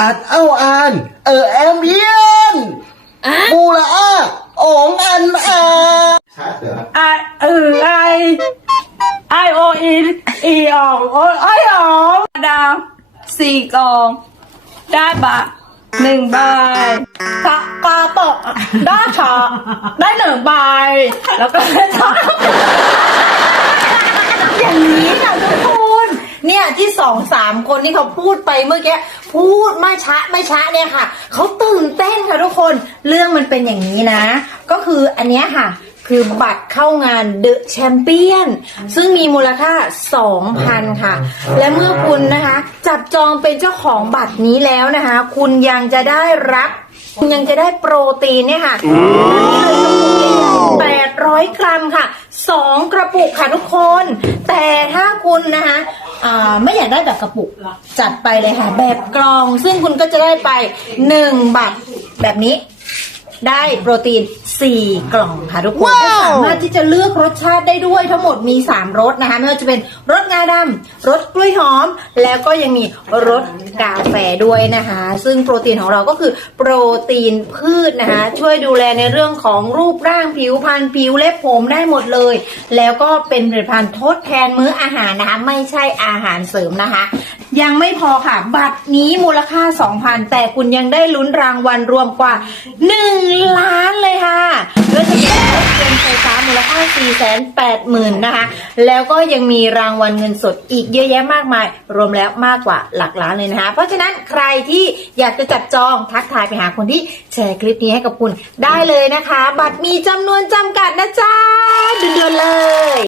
อัดเอาอาน เออแอมเบียนอะบูละอาอ๋องอันอาชัดเหรอไอเออไอไอโออีอีออกโอไอออกดาวสี่กอง ได้บะหนึ่งใบกะกาเปะได้ฉะได้หนึ่งใบแล้วก็ได้ฉะอย่างนี้ค่ะทุกคน เนี่ย ที่สองสามคนที่เขาพูดไปเมื่อกี้พูดไม่ช้าไม่ช้าเนี่ยค่ะเขาตื่นเต้นค่ะทุกคนเรื่องมันเป็นอย่างนี้นะ ก็คืออันเนี้ยค่ะ คือบัตรเข้างานเดอะแชมเปี้ยนซึ่งมีมูลค่า 2,000 ค่ะ และเมื่อคุณนะคะ จับจองเป็นเจ้าของบัตรนี้แล้วนะคะ คุณยังจะได้รับคุณยังจะได้โปรตีนเนี่ยค่ะ800กรัมค่ะ2กระปุกค่ะทุกคน แต่ถ้าคุณนะคะอ่า ไม่อยากได้แบบกระปุก จัดไปเลยค่ะ แบบกล่อง ซึ่งคุณก็จะได้ไป1บัตรแบบนี้ ได้โปรตีน 4 กล่องค่ะทุกคนและสามารถที่จะเลือกรสชาติได้ด้วยทั้งหมดมี 3รสนะคะไม่ว่าจะเป็นรสงาดำรสกล้วยหอม แล้วก็ยังมีรสกาแฟด้วยนะคะ ซึ่งโปรตีนของเราก็คือโปรตีนพืชนะคะ ช่วยดูแลในเรื่องของรูปร่างผิวพรรณผิวเล็บผมได้หมดเลย แล้วก็เป็นผลิตภัณฑ์ทดแทนมื้ออาหารนะคะ ไม่ใช่อาหารเสริมนะคะ ยังไม่พอค่ะ บัตรนี้มูลค่า 2,000 แต่คุณยังได้ลุ้นรางวัลรวมกว่า 1 ล้านเลยค่ะด้วยจะเป็นรถยนต์ไฟฟ้ามูลค่า 480,000 นะคะ แล้วก็ยังมีรางวัลเงินสดอีกเยอะแยะมากมาย รวมแล้วมากกว่าหลักล้านเลยนะคะ เพราะฉะนั้นใครที่อยากจะจับจองทักทายไปหาคนที่แชร์คลิปนี้ให้กับคุณได้เลยนะคะ บัตรมีจำนวนจำกัดนะจ๊ะเดือนเลย